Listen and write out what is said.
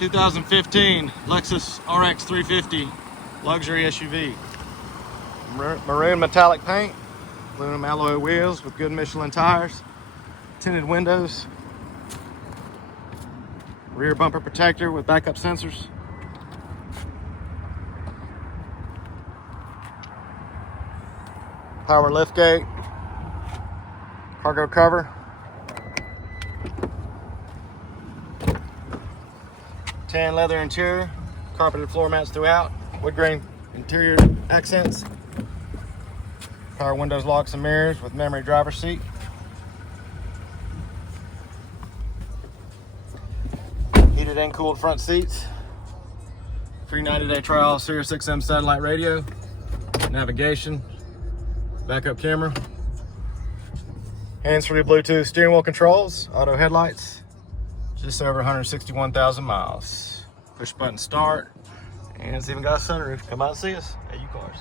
2015 Lexus RX350 luxury SUV. Maroon metallic paint, aluminum alloy wheels with good Michelin tires, tinted windows, rear bumper protector with backup sensors. Power liftgate, cargo cover, tan leather interior, carpeted floor mats throughout, wood grain interior accents, power windows, locks, and mirrors with memory driver's seat. Heated and cooled front seats, free 90-day trial Sirius XM satellite radio, navigation, backup camera, hands-free Bluetooth steering wheel controls, auto headlights, just over 161,000 miles. Push button start, and it's even got a sunroof. Come out and see us at U-Cars.